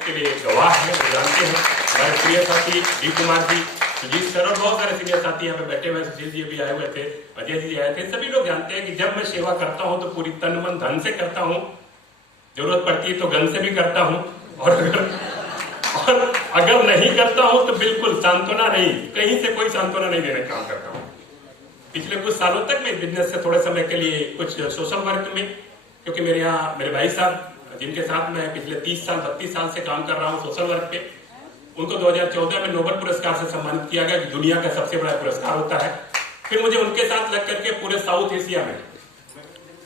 के लिए गवाह है, वो जानते हैं। हमारे प्रिय साथी डी कुमार जी, सुजीत सर और बहुत सारे सीनियर साथी यहाँ पे बैठे हुए, सुशील जी भी आए हुए थे, अजय जी आए थे। सभी लोग जानते हैं कि जब मैं सेवा करता हूँ तो पूरी तन मन धन से करता हूँ, जरूरत पड़ती है तो गन से भी करता हूँ, और अगर नहीं करता हूँ तो बिल्कुल सांत्वना नहीं, कहीं से कोई सांत्वना नहीं देने का काम करता हूँ। पिछले कुछ सालों तक मैं बिजनेस से थोड़े समय के लिए कुछ सोशल वर्क में, क्योंकि मेरे यहाँ मेरे भाई साहब जिनके साथ मैं पिछले 30 साल 32 साल से काम कर रहा हूँ सोशल वर्क पे, उनको 2014 में नोबेल पुरस्कार से सम्मानित किया गया, कि दुनिया का सबसे बड़ा पुरस्कार होता है। फिर मुझे उनके साथ लग करके पूरे साउथ एशिया में,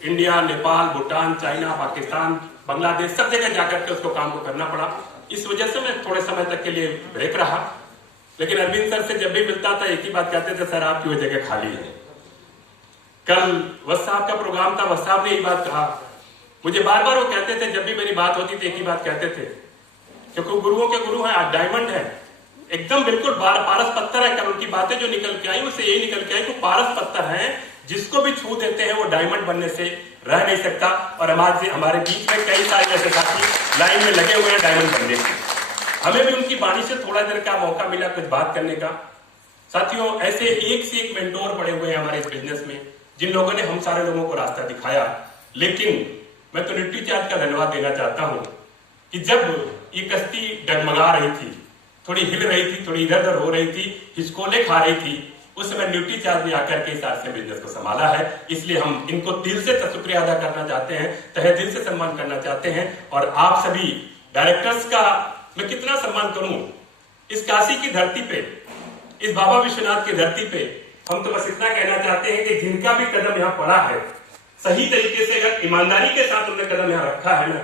इंडिया, नेपाल, भूटान, चाइना, पाकिस्तान, बांग्लादेश, सब जगह जाकर के उसको काम को करना पड़ा। इस वजह से मैं थोड़े समय तक के लिए ब्रेक रहा, लेकिन अरविंद सर से जब भी मिलता था एक ही बात कहते थे, सर आपकी वो जगह खाली है। कल वत्स साहब का प्रोग्राम था, वत्स साहब ने यही बात कहा, मुझे बार बार वो कहते थे, जब भी मेरी बात होती थी एक ही बात कहते थे, क्योंकि गुरुओं के गुरु हैं, डायमंड है, एकदम बिल्कुल पारस पत्थर है। कल उनकी बातें जो निकल के आई उससे यही निकल के आई कि पारस पत्थर है, जिसको भी छू देते हैं वो डायमंड बनने से रह नहीं सकता। और हमारे बीच में कई सारे ऐसे साथी लाइन में लगे हुए हैं डायमंड बनने के। हमें भी उनकी वाणी से थोड़ा देर का मौका मिला कुछ बात करने का। साथियों, ऐसे एक से एक मेंटोर पड़े हुए हैं हमारे इस बिजनेस में, जिन लोगों ने हम सारे लोगों को रास्ता दिखाया। लेकिन मैं तो न्यूट्री चार्ज का धन्यवाद देना चाहता हूं कि जब ये कश्ती डगमगा रही थी, थोड़ी हिल रही थी, थोड़ी इधर उधर हो रही थी, हिचकोले खा रही थी, उस समय न्यूट्री चार्ज ने आकर के इस आज से बिजनेस को संभाला है। इसलिए हम इनको दिल से शुक्रिया अदा करना चाहते हैं, तहे दिल से सम्मान करना चाहते हैं। और आप सभी डायरेक्टर्स का मैं कितना सम्मान करूं, इस काशी की धरती पे, इस बाबा विश्वनाथ की धरती पे, हम तो बस इतना कहना चाहते हैं कि जिनका भी कदम यहाँ पड़ा है, सही तरीके से अगर ईमानदारी के साथ उन्होंने कदम यहाँ रखा है ना,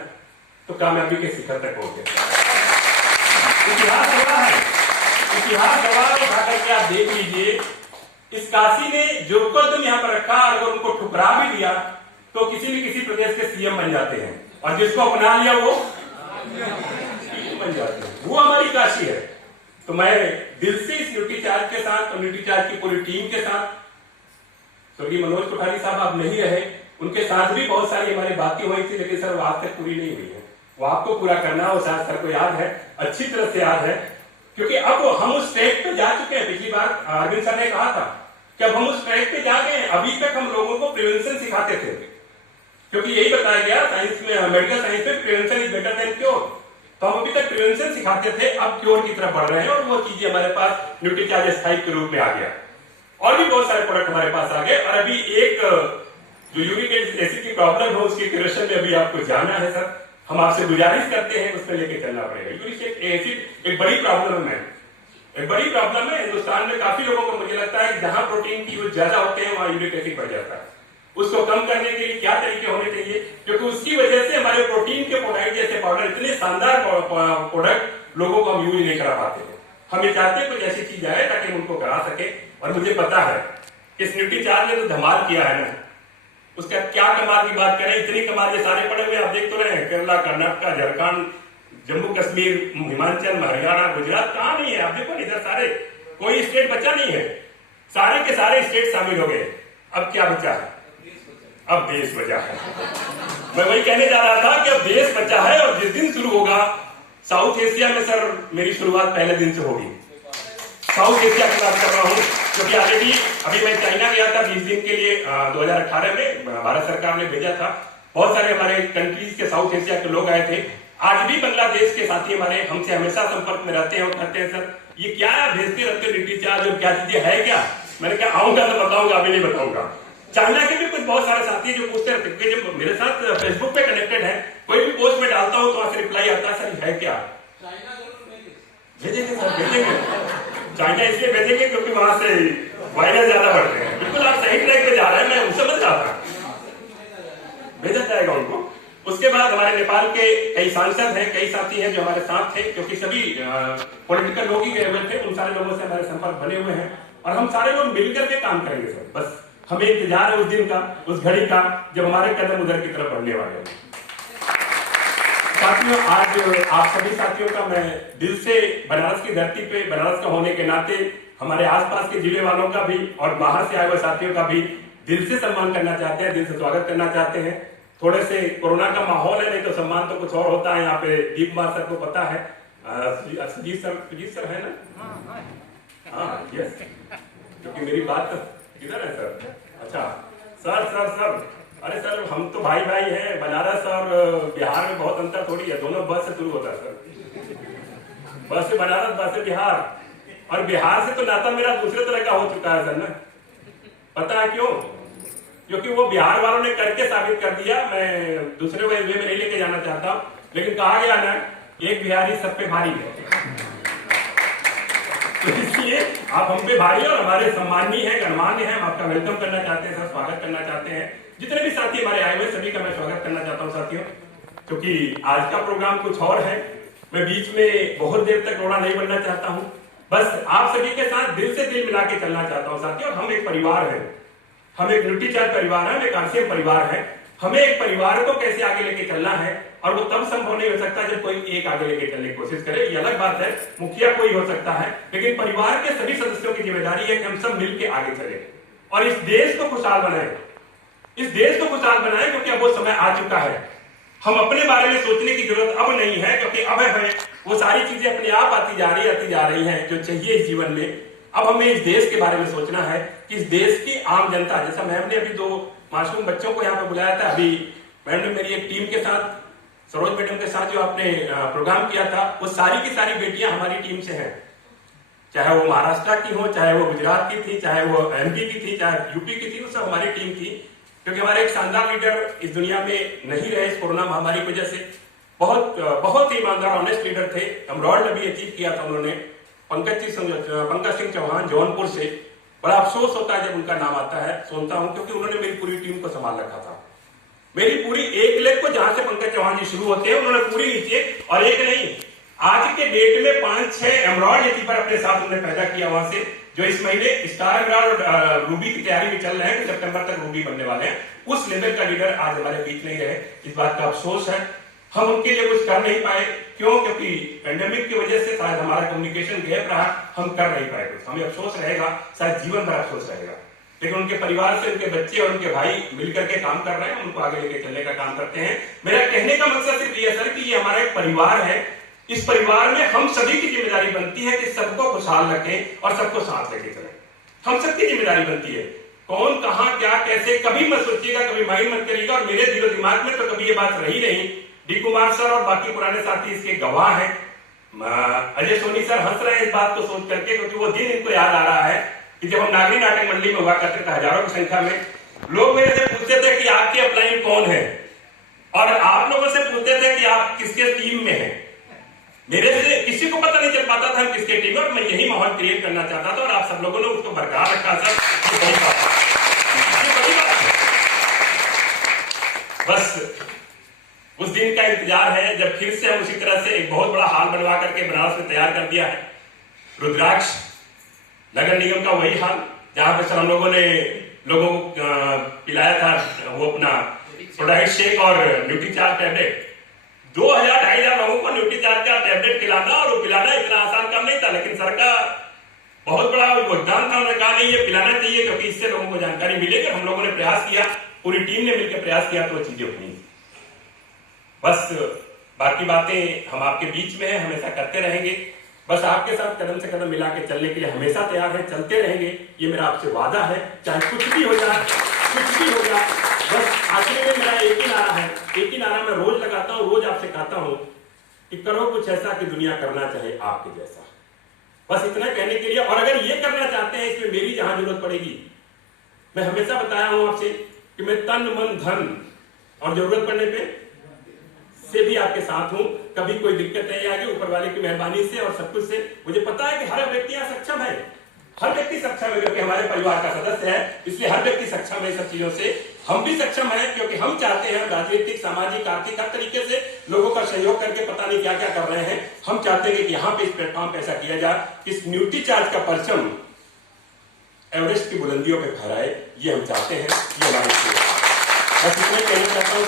तो कामयाबी के शिखर तक पहुंचे। इतिहास गवाह है, इतिहास गवाह उठा करके आप देख लीजिए, इस काशी ने जो कदम यहाँ पर रखा, अगर उनको ठुकरा भी दिया तो किसी न किसी प्रदेश के सीएम बन जाते हैं, और जिसको अपना लिया वो बन जाते हैं। वो हमारी काशी है। तो मैं दिल से इस न्यूट्री चार्ज के साथ और न्यूट्री चार्ज की पूरी टीम के साथ, स्वर्गीय मनोज कोठारी साहब आप नहीं रहे, उनके साथ भी बहुत सारी हमारी बातें हुई थी, लेकिन सर वो आज तक पूरी नहीं हुई है। वो आपको पूरा करना, वो शायद सर को याद है, अच्छी तरह से याद है, क्योंकि अब हम उस ट्रैक पे जा चुके हैं। पिछली बार अरविंद सर ने कहा था कि अब हम उस ट्रैक पे जा गए हैं। अभी तक हम लोगों को प्रिवेंशन सिखाते थे, क्योंकि यही बताया गया साइंस में, मेडिकल साइंस में prevention is better than cure. तो हम अभी तक प्रिवेंशन सिखाते थे, अब क्योर की तरफ बढ़ रहे हैं, और वो चीजें हमारे पास न्यूट्री चार्ज स्थायी के रूप में आ गया, और भी बहुत सारे प्रोडक्ट हमारे पास आ गए। और अभी एक जो यूरिक एसिड की प्रॉब्लम है, उसके क्यूरेशन में अभी आपको जाना है सर, हम आपसे गुजारिश करते हैं उसमें लेके चलना पड़ेगा। यूरिक एसिड एक बड़ी प्रॉब्लम है, एक बड़ी प्रॉब्लम है हिंदुस्तान में। काफी लोगों को मुझे लगता है कि जहां प्रोटीन की यूज ज्यादा होते हैं वहां यूरिक एसिड बढ़ जाता है। उसको कम करने के लिए क्या तरीके होने चाहिए, क्योंकि उसकी वजह से हमारे प्रोटीन के प्रोडक्ट जैसे पाउडर, इतने शानदार प्रोडक्ट लोगों को हम यूज नहीं करा पाते हैं। हम ये चाहते हैं कुछ ऐसी चीज आए ताकि उनको करा सके। और मुझे पता है इस न्यूट्री चार्ज ने तो धमाल किया है ना, उसका क्या कमाल की बात करें, इतनी कमाल ये सारे पड़े हुए आप देख तो रहे हैं, केरला, कर्नाटक, झारखंड, जम्मू कश्मीर, हिमाचल, हरियाणा, गुजरात, कहां नहीं है आप देखो, इधर सारे कोई स्टेट बचा नहीं है, सारे के सारे स्टेट शामिल हो गए। अब क्या बचा है, अब देश बचा है। मैं वही कहने जा रहा था कि अब देश बचा है, और जिस दिन शुरू होगा साउथ एशिया में, सर मेरी शुरुआत पहले दिन से होगी। साउथ एशिया की बात कर रहा हूँ, क्योंकि ऑलरेडी अभी मैं चाइना गया था 20 दिन के लिए, 2018 में भारत सरकार ने भेजा था। बहुत सारे हमारे कंट्रीज के साउथ एशिया के लोग आए थे। आज भी बांग्लादेश के साथी हमारे हमसे हमेशा संपर्क में रहते हैं और कहते हैं, सर ये क्या भेजते रहते हो न्यूट्री चार्ज, और क्या चीजें है क्या। मैंने कहा आऊंगा तो बताऊंगा, अभी नहीं बताऊंगा। चाइना के भी कुछ बहुत सारे साथी जो पूछते रहते, क्योंकि जब मेरे साथ फेसबुक पे कनेक्टेड है, कोई भी पोस्ट में डालता हूँ तो वहां से रिप्लाई आता है, सर है क्या। भेजेंगे सर, भेजेंगे। चाइना इसलिए भेजेंगे क्योंकि वहां से वायरस ज्यादा बढ़ते हैं। बिल्कुल आप सही ट्रैक पे जा रहे हैं, मैं समझ रहा था, भेजा जाएगा उनको। उसके बाद हमारे नेपाल के कई सांसद हैं, कई साथी हैं जो हमारे साथ थे, क्योंकि सभी पॉलिटिकल लोग ही गए हुए थे, उन सारे लोगों से हमारे संपर्क बने हुए हैं, और हम सारे लोग मिलकर के काम करेंगे सर। बस हमें इंतजार है उस दिन का, उस घड़ी का, जब हमारे कदम उधर की तरफ बढ़ने वाले हैं। साथियों, आज आप सभी साथियों का मैं दिल से बनारस की धरती पे, बनारस का होने के नाते हमारे आसपास के जिले वालों का भी और बाहर से आए हुए साथियों का भी दिल से सम्मान करना चाहते हैं, दिल से स्वागत करना चाहते हैं। थोड़े से कोरोना का माहौल है, नहीं तो सम्मान तो कुछ और होता है। यहाँ पे दीप कुमार सर को पता है, सुजीत सर है ना? हाँ यस, क्योंकि मेरी बात किधर है सर? अच्छा सर अरे सर हम तो भाई भाई हैं। बनारस और बिहार में बहुत अंतर थोड़ी है, दोनों बस से शुरू होता है सर। बस से बनारस, बस से बिहार, और बिहार से तो नाता मेरा दूसरे तरह का हो चुका है सर ना। पता है क्यों? क्योंकि वो बिहार वालों ने करके साबित कर दिया। मैं दूसरे वे में नहीं लेके जाना चाहता हूं, लेकिन कहा गया ना, एक बिहारी सब पे भारी है। तो इसलिए आप हम पे भारी और हमारे सम्माननीय है, गणमान्य है। हम आपका वेलकम करना चाहते हैं सर, स्वागत करना चाहते हैं। जितने भी साथी हमारे आए हुए सभी का मैं स्वागत करना चाहता हूं साथियों, क्योंकि आज का प्रोग्राम कुछ और है। मैं बीच में बहुत देर तक रोड़ा नहीं बनना चाहता हूं, बस आप सभी के साथ दिल से दिल मिला के चलना चाहता हूं साथियों। हम एक परिवार है, हम एक न्यूट्रीचार्ज परिवार है, हम एक आरसीएम परिवार है। हमें एक परिवार को कैसे आगे लेके चलना है, और वो तब संभव नहीं हो सकता जब कोई एक आगे लेके चलने की कोशिश करे। ये अलग बात है, मुखिया कोई हो सकता है, लेकिन परिवार के सभी सदस्यों की जिम्मेदारी है कि हम सब मिलकर आगे चले और इस देश को खुशहाल बनाएं। इस देश को खुशहाल बनाएं, क्योंकि अब वो समय आ चुका है। हम अपने बारे में सोचने की जरूरत अब नहीं है, क्योंकि अब हमें वो सारी चीजें अपने आप आती जा रही हैं जो चाहिए इस जीवन में। अब हमें इस देश के बारे में सोचना है कि इस देश की आम जनता, जैसा मैम ने अभी 2 मासूम बच्चों को यहाँ पे बुलाया था, अभी मैम ने मेरी एक टीम के साथ, सरोज मैडम के साथ जो आपने प्रोग्राम किया था, वो सारी की सारी बेटियां हमारी टीम से हैं। चाहे वो महाराष्ट्र की हो, चाहे वो गुजरात की थी, चाहे वो एमपी की थी, चाहे यूपी की थी, वो सब हमारी टीम थी। क्योंकि हमारे एक शानदार लीडर इस दुनिया में नहीं रहे इस कोरोना महामारी की वजह से। बहुत ही ईमानदार ऑनेस्ट लीडर थे। अमरौड में भी अचीव किया था उन्होंने। पंकज सिंह चौहान जौनपुर से। बड़ा अफसोस होता है जब उनका नाम आता है, सुनता हूं, क्योंकि उन्होंने मेरी पूरी टीम को संभाल रखा था। मेरी पूरी एक लेग को, जहां से पंकज चौहान जी शुरू होते हैं, उन्होंने पूरी नीचे, और एक नहीं, आज के डेट में 5-6 एमरॉयड कीपर अपने साथ उन्होंने पैदा किया वहां से, जो इस महीने स्टार एमरॉयड और रूबी की तैयारी में चल रहे हैं, सितंबर तक रूबी बनने वाले हैं। उस लेवल का लीडर आज हमारे बीच नहीं रहे, इस बात का अफसोस है। हम उनके लिए कुछ कर नहीं पाए। क्यों? क्योंकि पेंडेमिक की वजह से शायद हमारा कम्युनिकेशन गैप रहा, हम कर नहीं पाए कुछ। हमें अफसोस रहेगा, शायद जीवन भर अफसोस रहेगा। लेकिन उनके परिवार से उनके बच्चे और उनके भाई मिलकर के काम कर रहे हैं, उनको आगे लेके चलने का काम करते हैं। मेरा कहने का मकसद सिर्फ ये सर कि ये हमारा एक परिवार है। इस परिवार में हम सभी की जिम्मेदारी बनती है कि सबको खुशहाल रखें और सबको साथ लेके चलें। हम सबकी जिम्मेदारी बनती है। कौन कहां क्या कैसे कभी मत सोचिएगा, कभी माइंड मत करिएगा। और मेरे दिलो दिमाग में तो कभी ये बात रही नहीं। डी कुमार सर और बाकी पुराने साथी इसके गवाह हैं। अजय सोनी सर हंस रहे हैं इस बात को सोच करके, क्योंकि वो दिन इनको याद आ रहा है कि जब हम नागरी नाटक मंडली में हुआ करते थे, हजारों की संख्या में लोग मेरे से पूछते थे कि आपके अपलाइन कौन है, और आप लोगों से पूछते थे कि आप किसके टीम में हैं। मेरे से किसी को पता नहीं चल पाता था हम किसके टीम में, और मैं यही माहौल क्रिएट करना चाहता था, और आप सब लोगों ने उसको बरकरार रखा सर। ये बड़ी बात है। बस उस दिन का इंतजार है जब फिर से हम उसी तरह से एक बहुत बड़ा हाल बनवा करके बनारस में तैयार कर दिया है। रुद्राक्ष नगर निगम का वही हाल, जहां पे सर हम लोगों ने लोगों को पिलाया था वो अपना प्रोडाइट शेक और न्यूट्रीचार्ज टैबलेट। 2000-2500 लोगों को न्यूट्रीचार्ज का टैबलेट खिलाना, और वो पिलाना इतना आसान काम नहीं था, लेकिन सर का बहुत बड़ा योगदान था। उन्होंने कहा नहीं ये पिलाना चाहिए, क्योंकि इससे लोगों को जानकारी मिलेगी। हम लोगों ने प्रयास किया, पूरी टीम ने मिलकर प्रयास किया, तो वो चीजें हुई। बस बाकी बातें हम आपके बीच में हैं, हमेशा करते रहेंगे। बस आपके साथ कदम से कदम मिला के चलने के लिए हमेशा तैयार है, चलते रहेंगे। ये मेरा आपसे वादा है, चाहे कुछ भी हो जाए, कुछ भी हो जाए। बस आखिर में मेरा एक ही नारा है, एक ही नारा मैं रोज लगाता हूँ, रोज आपसे कहता हूँ कि करो कुछ ऐसा कि दुनिया करना चाहे आपके जैसा। बस इतना कहने के लिए। और अगर ये करना चाहते हैं, इसमें मेरी जहां जरूरत पड़ेगी, मैं हमेशा बताया हूं आपसे कि मैं तन मन धन और जरूरत पड़ने पे से भी आपके साथ हूं। कभी कोई दिक्कत नहीं आएगी, ऊपर वाले की मेहरबानी से और सब कुछ से। मुझे पता है कि हर व्यक्ति यहाँ सक्षम है, हर व्यक्ति सक्षम है, क्योंकि हमारे परिवार का सदस्य है, इसलिए हर व्यक्ति सक्षम है सब चीजों से। हम भी सक्षम है, क्योंकि हम चाहते हैं राजनीतिक, सामाजिक, आर्थिक हर तरीके से लोगों का सहयोग करके पता नहीं क्या क्या कर रहे हैं। हम चाहते हैं कि यहाँ पे इस प्लेटफॉर्म पे ऐसा किया जाए, इस न्यूट्रीचार्ज का परचम एवरेस्ट की बुलंदियों पे फहराए। ये हम चाहते हैं, ये हमारे बस इसमें कहना चाहता हूँ।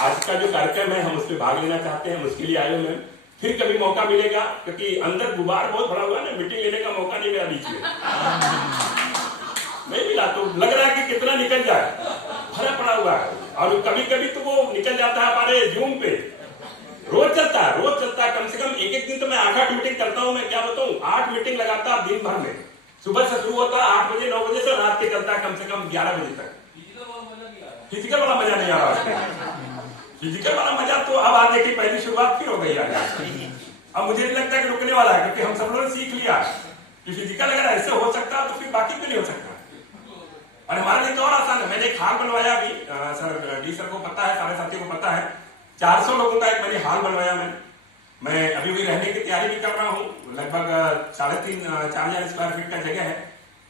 आज का जो कार्यक्रम है हम उसमें भाग लेना चाहते हैं, उसके लिए आए हुए हैं। फिर कभी मौका मिलेगा, क्योंकि अंदर गुबार बहुत भरा हुआ है ना, मीटिंग लेने का मौका नहीं मिला बीच में, नहीं मिला, तो लग रहा है कि कितना निकल जाए, भरा पड़ा हुआ है। और कभी कभी तो वो निकल जाता है हमारे जूम पे, रोज चलता है, कम से कम एक दिन तो मैं 8 मीटिंग करता हूँ। मैं क्या बताऊँ, 8 मीटिंग लगातार दिन भर में, सुबह से शुरू होता है 8 बजे 9 बजे से रात के चलता है कम से कम 11 बजे तक। फिजिकल वाला मजा नहीं आ रहा उसमें। फिजिकल वाला मजा तो अब आने की पहली शुरुआत फिर हो गई है। अब मुझे नहीं लगता कि रुकने वाला है, क्योंकि हम सब लोगों ने सीख लिया कि फिजिकल अगर ऐसे हो सकता है तो फिर बाकी क्यों नहीं हो सकता। और हमारे लिए तो और आसान है। मैंने एक हाल बनवाया अभी, सर डी सर को पता है, सारे साथियों को पता है, 400 लोगों का एक मैंने हाल बनवाया। मैं अभी वही रहने की तैयारी भी कर रहा हूँ। लगभग 3,500-4,000 स्क्वायर फीट का जगह है।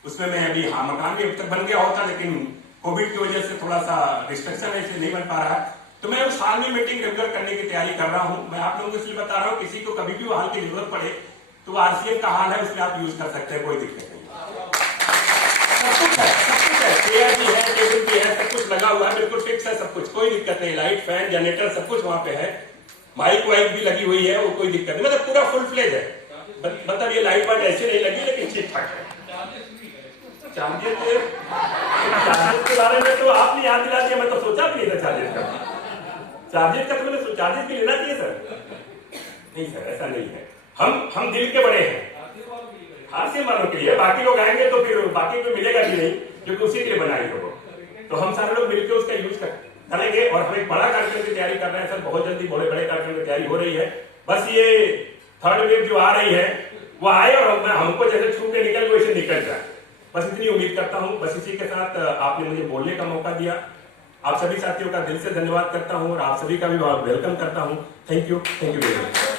उसमें मैं अभी मकान भी अब तक बन गया होता, लेकिन कोविड की वजह से थोड़ा सा रिस्ट्रिक्शन है, इसलिए नहीं बन पा रहा है। तो मैं उस हाल में मीटिंग रेगुलर करने की तैयारी कर रहा हूँ। मैं आप लोगों को इसलिए बता रहा हूँ, किसी को कभी भी हाल की जरूरत पड़े तो आरसीएम का हाल है, उसमें आप यूज कर सकते हैं, कोई दिक्कत नहीं। सब कुछ है, चेयर भी है, टेबल भी है, सब कुछ लगा हुआ है, बिल्कुल फिक्स है सब कुछ, कोई दिक्कत नहीं। लाइट, फैन, जनरेटर सब कुछ वहां पे है, माइक वाइक भी लगी हुई है, वो कोई दिक्कत नहीं, मतलब पूरा फुल फ्लेज है। मतलब ये लाइट वाइट ऐसे नहीं लगी, लेकिन ठीक ठाक है। चार्जेस के बारे में तो आपने याद दिला दिया, मैं तो सोचा भी नहीं था चार्जेस का। चार्जेस का तो मैंने चार्जेस भी लेना चाहिए सर। नहीं सर, ऐसा नहीं है। हम दिल के बड़े हैं, हास्य मानों के लिए। बाकी लोग आएंगे तो फिर बाकी को मिलेगा भी नहीं, क्योंकि उसी के लिए बनाए लोगों। तो हम सारे लोग मिलकर उसका यूज करेंगे। और हम एक बड़ा कार्यक्रम की तैयारी कर रहे हैं सर, बहुत जल्दी बड़े कार्यक्रम की तैयारी हो रही है। बस ये 3rd वेव जो आ रही है वो आए और हमको जैसे छू के निकल वैसे निकल जाए, बस इतनी उम्मीद करता हूं। बस इसी के साथ आपने मुझे बोलने का मौका दिया। आप सभी साथियों का दिल से धन्यवाद करता हूं और आप सभी का भी वेलकम करता हूं। Thank you very much.